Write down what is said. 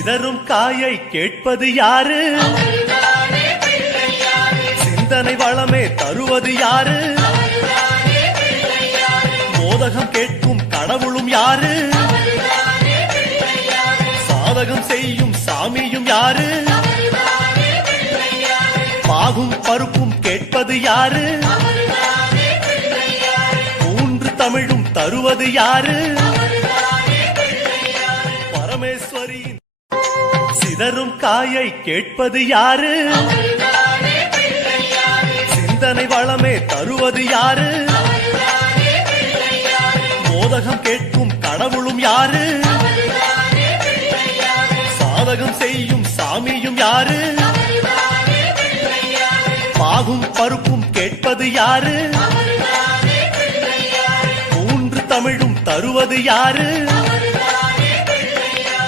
சிதறும் காயை கேட்பது யாரு? சிந்தனை வளமே தருவது யாரு? மோதகம் கேட்கும் கடவுளும் யாரு? சாதகம் செய்யும் சாமியும் யாரு? பாகும் பருப்பும் கேட்பது யாரு? மூன்று தமிழும் தருவது யாரு? பரமேஸ்வரியின் சிதறும் காயை கேட்பது யாரு? சிந்தனை வளமே தருவது யாரு? மோதகம் கேட்கும் கடவுளும் யாரு? சாதகம் செய்யும் சாமியும் யாரு? பாகும் பருப்பும் கேட்பது யாரு? மூன்று தமிழும் தருவது யாரு?